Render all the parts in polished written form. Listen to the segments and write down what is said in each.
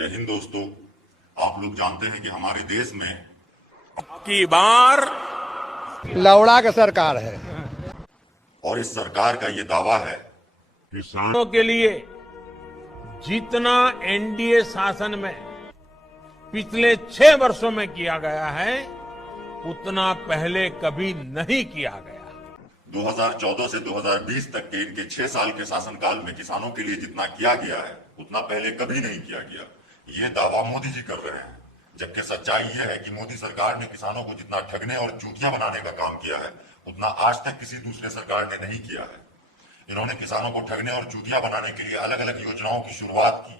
जय हिंद दोस्तों। आप लोग जानते हैं कि हमारे देश में की बार लौड़ा की सरकार है और इस सरकार का ये दावा है किसानों के लिए जितना एनडीए शासन में पिछले 6 वर्षों में किया गया है उतना पहले कभी नहीं किया गया। 2014 से 2020 तक के इनके 6 साल के शासनकाल में किसानों के लिए जितना किया गया है उतना पहले कभी नहीं किया गया। ये दावा मोदी जी कर रहे हैं, जबकि सच्चाई यह है कि मोदी सरकार ने किसानों को जितना ठगने और चूतियां बनाने का काम किया है उतना आज तक किसी दूसरे सरकार ने नहीं किया है। इन्होंने किसानों को ठगने और चूतियां बनाने के लिए अलग अलग योजनाओं की शुरुआत की।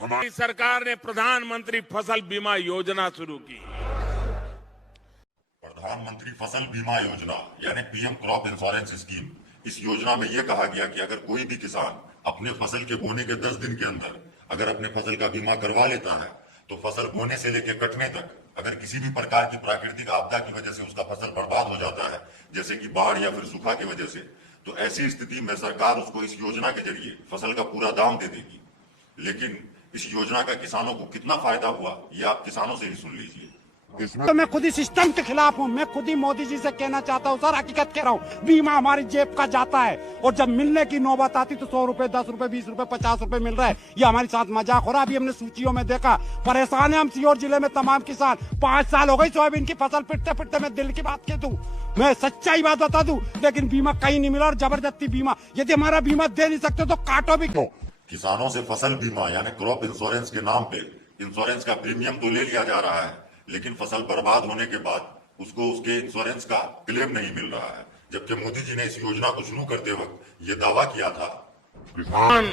हमारी सरकार ने प्रधानमंत्री फसल बीमा योजना शुरू की। प्रधानमंत्री फसल बीमा योजना यानी पीएम क्रॉप इंश्योरेंस स्कीम। इस योजना में यह कहा गया कि अगर कोई भी किसान अपने फसल के बोने के 10 दिन के अंदर अगर अपने फसल का बीमा करवा लेता है तो फसल बोने से लेकर कटने तक अगर किसी भी प्रकार की प्राकृतिक आपदा की वजह से उसका फसल बर्बाद हो जाता है, जैसे कि बाढ़ या फिर सूखा की वजह से, तो ऐसी स्थिति में सरकार उसको इस योजना के जरिए फसल का पूरा दाम दे देगी। लेकिन इस योजना का किसानों को कितना फायदा हुआ ये आप किसानों से ही सुन लीजिए। तो मैं खुद ही सिस्टम के खिलाफ हूँ। मैं खुद ही मोदी जी से कहना चाहता हूँ, सर हकीकत कह रहा हूँ, बीमा हमारी जेब का जाता है और जब मिलने की नौबत आती तो 100 रुपए, 10 रुपए, 20 रुपए, 50 रुपए मिल रहा है। ये हमारे साथ मजाक हो रहा है। अभी हमने सूचियों में देखा, परेशान है हम सीहोर जिले में तमाम किसान। 5 साल हो गई सोयाबीन की फसल पिटते पिटते। मैं दिल की बात कह दूं, मैं सच्चाई बात बता दूं, लेकिन बीमा कहीं नहीं मिला और जबरदस्ती बीमा। यदि हमारा बीमा दे नहीं सकते तो काटो भी क्यों। किसानों से फसल बीमा यानी क्रॉप इंश्योरेंस के नाम पे इंश्योरेंस का प्रीमियम तो ले लिया जा रहा है, लेकिन फसल बर्बाद होने के बाद उसको उसके इंश्योरेंस का क्लेम नहीं मिल रहा है। जबकि मोदी जी ने इस योजना को शुरू करते वक्त ये दावा किया था, किसान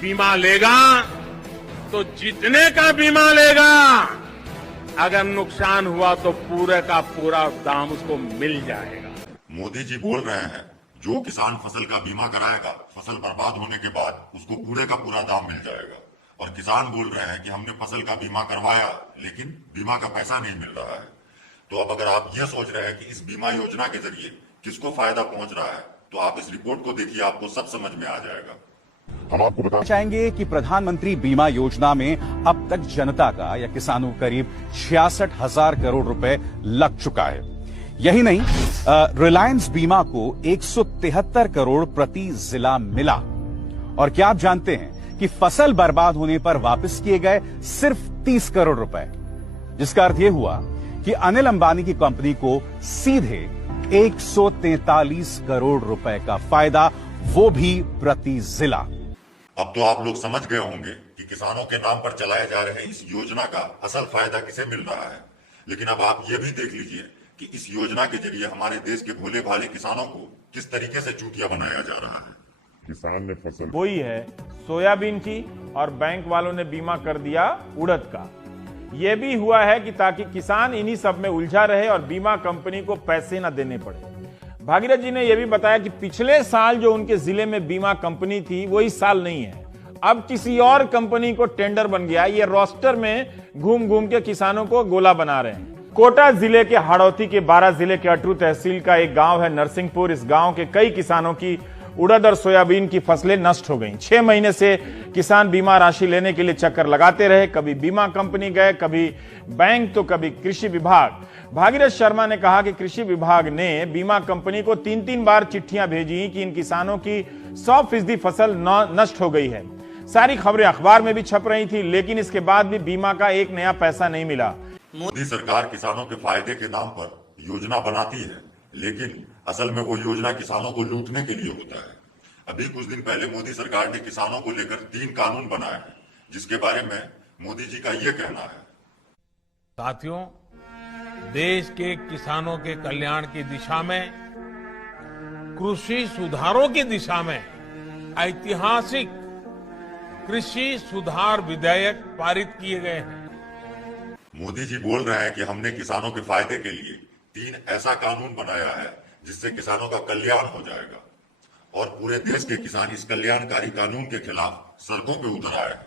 बीमा लेगा तो जितने का बीमा लेगा, अगर नुकसान हुआ तो पूरे का पूरा दाम उसको मिल जाएगा। मोदी जी बोल रहे हैं जो किसान फसल का बीमा कराएगा फसल बर्बाद होने के बाद उसको पूरे का पूरा दाम मिल जाएगा। और किसान बोल रहे हैं कि हमने फसल का बीमा करवाया लेकिन बीमा का पैसा नहीं मिल रहा है। तो अब अगर आप ये सोच रहे हैं कि इस बीमा योजना के जरिए किसको फायदा पहुंच रहा है तो आप इस रिपोर्ट को देखिए, आपको सब समझ में आ जाएगा। हम आपको बताना चाहेंगे कि प्रधानमंत्री बीमा योजना में अब तक जनता का या किसानों को करीब 66,000 करोड़ रुपए लग चुका है। यही नहीं, रिलायंस बीमा को 173 करोड़ प्रति जिला मिला। और क्या आप जानते हैं कि फसल बर्बाद होने पर वापस किए गए सिर्फ 30 करोड़ रुपए, जिसका अर्थ यह हुआ कि अनिल अंबानी की कंपनी को सीधे 143 करोड़ रुपए का फायदा, वो भी प्रति जिला। अब तो आप लोग समझ गए होंगे कि किसानों के नाम पर चलाए जा रहे इस योजना का असल फायदा किसे मिल रहा है। लेकिन अब आप ये भी देख लीजिए कि इस योजना के जरिए हमारे देश के भोले भाले किसानों को किस तरीके से चूतिया बनाया जा रहा है। किसान ने फसल वही है सोयाबीन की, और बैंक वालों ने बीमा कर दिया उड़द का। यह भी हुआ है कि ताकि किसान इन्हीं सब में उलझा रहे और बीमा कंपनी को पैसे ना देने पड़े। भागीरथ जी ने यह भी बताया कि पिछले साल जो उनके जिले में बीमा कंपनी थी वो इस साल नहीं है, अब किसी और कंपनी को टेंडर बन गया। ये रोस्टर में घूम घूम के किसानों को गोला बना रहे हैं। कोटा जिले के हाड़ौती के 12 जिले के अटरू तहसील का एक गांव है नरसिंहपुर। इस गांव के कई किसानों की उड़द और सोयाबीन की फसलें नष्ट हो गईं। 6 महीने से किसान बीमा राशि लेने के लिए चक्कर लगाते रहे। कभी बीमा कंपनी गए, कभी बैंक, तो कभी कृषि विभाग। भागीरथ शर्मा ने कहा कि कृषि विभाग ने बीमा कंपनी को 3-3 बार चिट्ठियां भेजी कि इन किसानों की 100% फसल नष्ट हो गई है। सारी खबरें अखबार में भी छप रही थी, लेकिन इसके बाद भी बीमा का एक नया पैसा नहीं मिला। मोदी सरकार किसानों के फायदे के नाम पर योजना बनाती है, लेकिन असल में वो योजना किसानों को लूटने के लिए होता है। अभी कुछ दिन पहले मोदी सरकार ने किसानों को लेकर 3 कानून बनाए हैं, जिसके बारे में मोदी जी का ये कहना है। साथियों, देश के किसानों के कल्याण की दिशा में, कृषि सुधारों की दिशा में ऐतिहासिक कृषि सुधार विधेयक पारित किए गए हैं। मोदी जी बोल रहे हैं कि हमने किसानों के फायदे के लिए 3 ऐसा कानून बनाया है जिससे किसानों का कल्याण हो जाएगा, और पूरे देश के किसान इस कल्याणकारी कानून के खिलाफ सड़कों पे उतर आए हैं।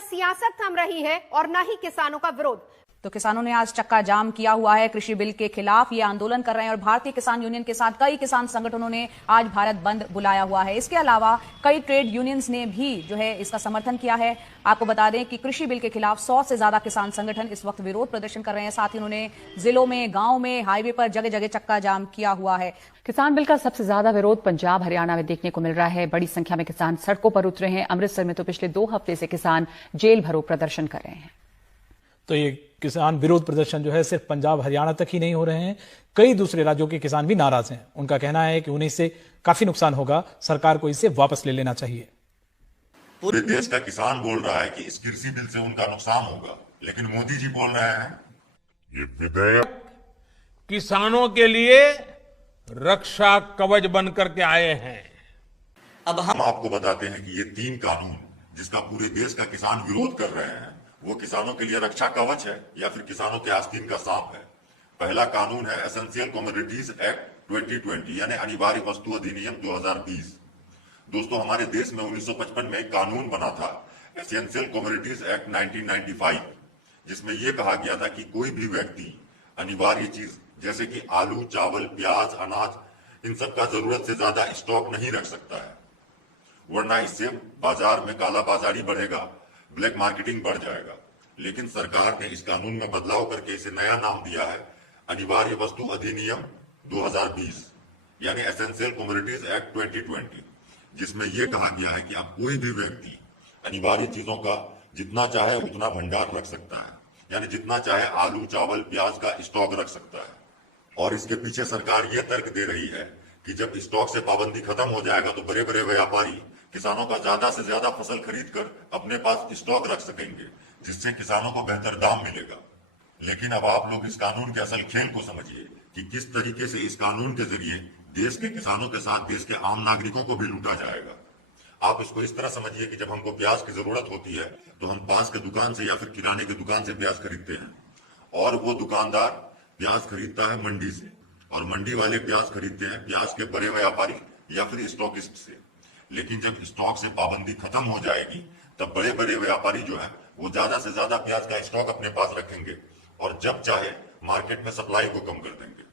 सियासत थम रही है और न ही किसानों का विरोध। तो किसानों ने आज चक्का जाम किया हुआ है कृषि बिल के खिलाफ। ये आंदोलन कर रहे हैं और भारतीय किसान यूनियन के साथ कई किसान संगठनों ने आज भारत बंद बुलाया हुआ है। इसके अलावा कई ट्रेड यूनियंस ने भी जो है इसका समर्थन किया है। आपको बता दें कि कृषि बिल के खिलाफ 100 से ज्यादा किसान संगठन इस वक्त विरोध प्रदर्शन कर रहे हैं। साथ ही उन्होंने जिलों में, गांव में, हाईवे पर जगह जगह चक्का जाम किया हुआ है। किसान बिल का सबसे ज्यादा विरोध पंजाब, हरियाणा में देखने को मिल रहा है। बड़ी संख्या में किसान सड़कों पर उतरे हैं। अमृतसर में तो पिछले 2 हफ्ते से किसान जेल भरो प्रदर्शन कर रहे हैं। तो ये किसान विरोध प्रदर्शन जो है सिर्फ पंजाब हरियाणा तक ही नहीं हो रहे हैं, कई दूसरे राज्यों के किसान भी नाराज हैं। उनका कहना है कि उन्हें इससे काफी नुकसान होगा, सरकार को इसे वापस ले लेना चाहिए। पूरे देश का किसान बोल रहा है कि इस कृषि बिल से उनका नुकसान होगा, लेकिन मोदी जी बोल रहे हैं ये विधेयक किसानों के लिए रक्षा कवच बन करके आए हैं। अब हम आपको बताते हैं कि ये 3 कानून जिसका पूरे देश का किसान विरोध कर रहे हैं, वो किसानों के लिए रक्षा कवच है या फिर किसानों के आस्तीन का सांप है। पहला कानून है एसेंशियल कमोडिटीज एक्ट 2020 यानी अनिवार्य वस्तु अधिनियम 2020। दोस्तों, हमारे देश में 1955 में एक कानून बना था एसेंशियल कमोडिटीज एक्ट 1995, जिसमें यह कहा गया था कि कोई भी व्यक्ति अनिवार्य चीज जैसे कि आलू, चावल, प्याज, अनाज, इन सब का जरूरत से ज्यादा स्टॉक नहीं रख सकता है, वरना इससे बाजार में काला बाजारी बढ़ेगा, ब्लैक मार्केटिंग बढ़ जाएगा। लेकिन सरकार ने इस कानून में बदलाव करके इसे नया नाम दिया है अनिवार्य वस्तु अधिनियम 2020 यानी एसेंशियल कमोडिटीज एक्ट 2020, जिसमें यह कहा गया है कि अब कोई भी व्यक्ति अनिवार्य चीजों का जितना चाहे उतना भंडार रख सकता है, यानी जितना चाहे आलू, चावल, प्याज का स्टॉक रख सकता है। और इसके पीछे सरकार यह तर्क दे रही है कि जब स्टॉक से पाबंदी खत्म हो जाएगा तो बड़े बड़े व्यापारी किसानों का ज्यादा से ज्यादा फसल खरीद कर अपने पास स्टॉक रख सकेंगे, जिससे किसानों को बेहतर दाम मिलेगा। लेकिन अब आप लोग इस कानून के असल खेल को समझिए कि किस तरीके से इस कानून के जरिए देश के किसानों के साथ देश के आम नागरिकों को भी लूटा जाएगा। आप इसको इस तरह समझिए कि जब हमको प्याज की जरूरत होती है तो हम पास के दुकान से या फिर किराने की दुकान से प्याज खरीदते हैं, और वो दुकानदार प्याज खरीदता है मंडी से, और मंडी वाले प्याज खरीदते हैं प्याज के बड़े व्यापारी या फिर स्टॉकिस्ट से। लेकिन जब स्टॉक से पाबंदी खत्म हो जाएगी तब बड़े बड़े व्यापारी जो है वो ज्यादा से ज्यादा प्याज का स्टॉक अपने पास रखेंगे और जब चाहे मार्केट में सप्लाई को कम कर देंगे।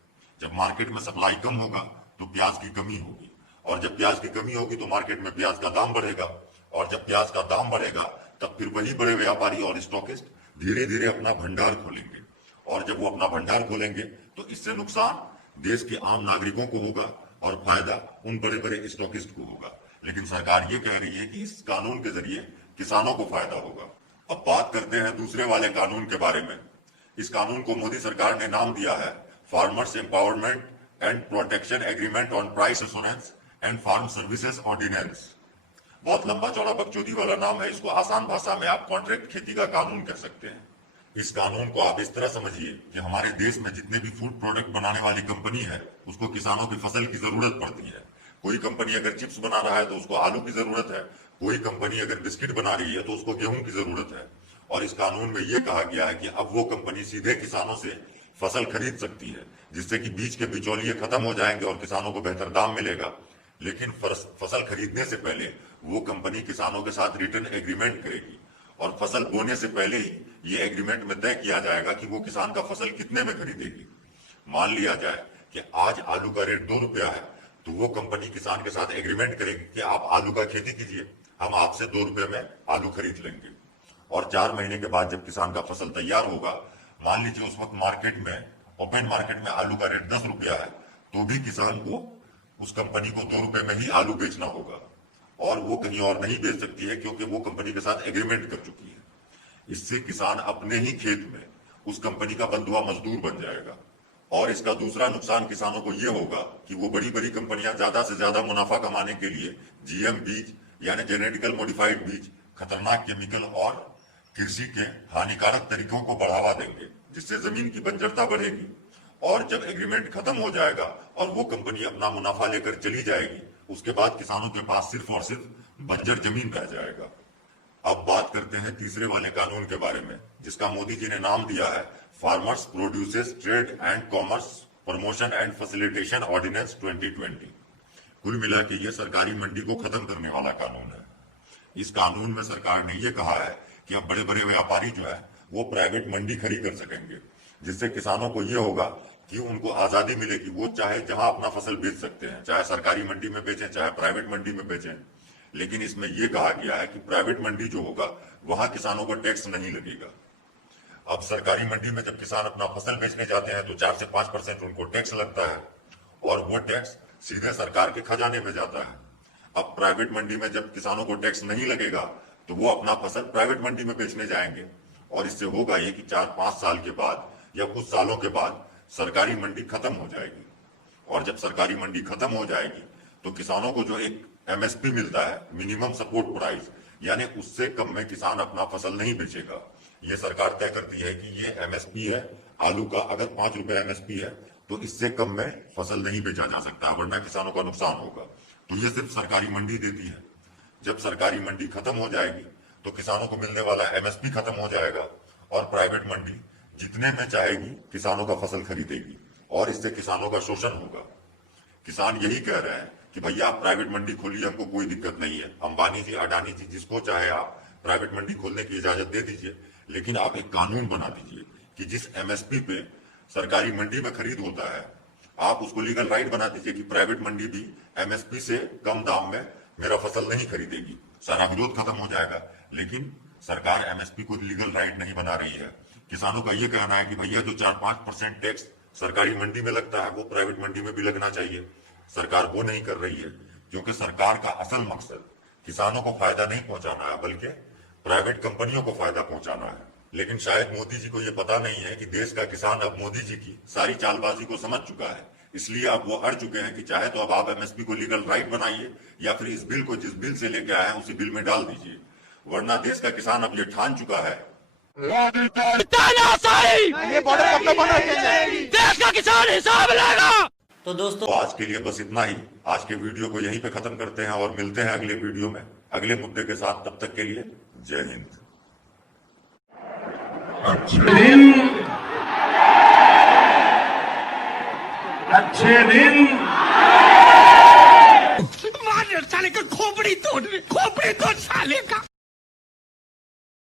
जब मार्केट में सप्लाई कम होगा तो प्याज की कमी होगी, और जब प्याज की कमी होगी तो मार्केट में प्याज का दाम बढ़ेगा, और जब प्याज का दाम बढ़ेगा तब फिर वही बड़े व्यापारी और स्टॉकिस्ट धीरे धीरे अपना भंडार खोलेंगे, और जब वो अपना भंडार खोलेंगे तो इससे नुकसान देश के आम नागरिकों को होगा और फायदा उन बड़े बड़े स्टॉकिस्ट को होगा। लेकिन सरकार ये कह रही है कि इस कानून के जरिए किसानों को फायदा होगा। अब बात करते हैं दूसरे वाले कानून के बारे में। इस कानून को मोदी सरकार ने नाम दिया है farmers empowerment and protection agreement on price assurance and farm services ordinance. बहुत लंबा चौड़ा बकचोदी वाला नाम है। इसको आसान भाषा में आप कॉन्ट्रैक्ट खेती का कानून कह सकते हैं। इस कानून को आप इस तरह समझिए कि हमारे देश में जितने भी फूड प्रोडक्ट बनाने वाली कंपनी है उसको किसानों की फसल की जरूरत पड़ती है। कोई कंपनी अगर चिप्स बना रहा है तो उसको आलू की जरूरत है, कोई कंपनी अगर बिस्किट बना रही है तो उसको गेहूं की जरूरत है। और इस कानून में यह कहा गया है कि अब वो कंपनी सीधे किसानों से फसल खरीद सकती है, जिससे कि बीच के बिचौलिए खत्म हो जाएंगे और किसानों को बेहतर दाम मिलेगा। लेकिन फसल खरीदने से पहले वो कंपनी किसानों के साथ रिटर्न एग्रीमेंट करेगी, और फसल बोने से पहले ही ये एग्रीमेंट में तय किया जाएगा कि वो किसान का फसल कितने में खरीदेगी। मान लिया जाए कि आज आलू का रेट 2 रुपया है, तो वो कंपनी किसान के साथ एग्रीमेंट करेगी कि आप आलू का खेती कीजिए, हम आपसे 2 रुपए में आलू खरीद लेंगे। और 4 महीने के बाद जब किसान का फसल तैयार होगा, मान लीजिए उस वक्त मार्केट में, ओपन मार्केट में आलू का रेट 10 रुपया है, तो भी किसान को उस कंपनी को 2 रुपए में ही आलू बेचना होगा, और वो कहीं और नहीं बेच सकती है क्योंकि वो कंपनी के साथ एग्रीमेंट कर चुकी है। इससे किसान अपने ही खेत में उस कंपनी का बंधुआ मजदूर बन जाएगा। और इसका दूसरा नुकसान किसानों को यह होगा कि वो बड़ी बड़ी कंपनियां ज्यादा से ज्यादा मुनाफा कमाने के लिए जीएम बीज यानी जेनेटिकल मॉडिफाइड बीज, खतरनाक केमिकल और कृषि के हानिकारक तरीकों को बढ़ावा देंगे, जिससे जमीन की बंजरता बढ़ेगी। और जब एग्रीमेंट खत्म हो जाएगा और वो कंपनी अपना मुनाफा लेकर चली जाएगी, उसके बाद किसानों के पास सिर्फ और सिर्फ बंजर जमीन रह जाएगा। अब बात करते हैं तीसरे वाले कानून के बारे में, जिसका मोदी जी ने नाम दिया है farmers produce trade and commerce promotion and facilitation ordinance 2020। कुल मिला के ये सरकारी मंडी को खत्म करने वाला कानून है। इस कानून में सरकार ने यह कहा है कि अब बड़े बड़े व्यापारी जो है वो प्राइवेट मंडी खड़ी कर सकेंगे, जिससे किसानों को ये होगा कि उनको आजादी मिलेगी। वो चाहे जहां अपना फसल बेच सकते हैं, चाहे सरकारी मंडी में बेचें, चाहे प्राइवेट मंडी में बेचें। लेकिन इसमें यह कहा गया है कि प्राइवेट मंडी जो होगा वहां किसानों को टैक्स नहीं लगेगा। अब सरकारी मंडी में जब किसान अपना फसल बेचने जाते हैं तो 4 से 5% उनको टैक्स लगता है और वो टैक्स सीधे सरकार के खजाने में जाता है। अब प्राइवेट मंडी में जब किसानों को टैक्स नहीं लगेगा तो वो अपना फसल प्राइवेट मंडी में बेचने जाएंगे और इससे होगा ये कि 4-5 साल के बाद या कुछ सालों के बाद सरकारी मंडी खत्म हो जाएगी। और जब सरकारी मंडी खत्म हो जाएगी तो किसानों को जो एक एमएसपी मिलता है, मिनिमम सपोर्ट प्राइस, यानी उससे कम में किसान अपना फसल नहीं बेचेगा। ये सरकार तय करती है कि ये एमएसपी है आलू का, अगर 5 रुपए एमएसपी है तो इससे कम में फसल नहीं बेचा जा सकता, वरना किसानों का नुकसान होगा। तो ये सिर्फ सरकारी मंडी देती है। जब सरकारी मंडी खत्म हो जाएगी तो किसानों को मिलने वाला एमएसपी खत्म हो जाएगा और प्राइवेट मंडी जितने में चाहेगी किसानों का फसल खरीदेगी और इससे किसानों का शोषण होगा। किसान यही कह रहे हैं कि भैया आप प्राइवेट मंडी खोलिए, हमको कोई दिक्कत नहीं है। अंबानी जी, अडानी जी, जिसको चाहे आप प्राइवेट मंडी खोलने की इजाजत दे दीजिए, लेकिन आप एक कानून बना दीजिए कि जिस एमएसपी पे सरकारी मंडी में खरीद होता है आप उसको लीगल राइट बना दीजिए कि प्राइवेट मंडी भी एमएसपी से कम दाम में मेरा फसल नहीं खरीदेगी। सारा विरोध खत्म हो जाएगा। लेकिन सरकार एमएसपी को लीगल राइट नहीं बना रही है। किसानों का यह कहना है कि भैया जो 4-5% टैक्स सरकारी मंडी में लगता है वो प्राइवेट मंडी में भी लगना चाहिए। सरकार वो नहीं कर रही है, क्योंकि सरकार का असल मकसद किसानों को फायदा नहीं पहुंचाना है बल्कि प्राइवेट कंपनियों को फायदा पहुंचाना है। लेकिन शायद मोदी जी को यह पता नहीं है कि देश का किसान अब मोदी जी की सारी चालबाजी को समझ चुका है। इसलिए अब वो अड़ चुके हैं कि चाहे तो अब आप एमएसपी को लीगल राइट बनाइए या फिर इस बिल को जिस बिल से लेके आए हैं उसी बिल में डाल दीजिए, वरना देश का किसान अब ये ठान चुका है। ये बॉर्डर कब तक बंद रखेंगे? देश का किसान हिसाब लेगा। तो दोस्तों आज के लिए बस इतना ही। आज के वीडियो को यहीं पे खत्म करते हैं और मिलते हैं अगले वीडियो में अगले मुद्दे के साथ। तब तक के लिए जय हिंद। अच्छे दिन मार साले का खोपड़ी तोड़ साले का।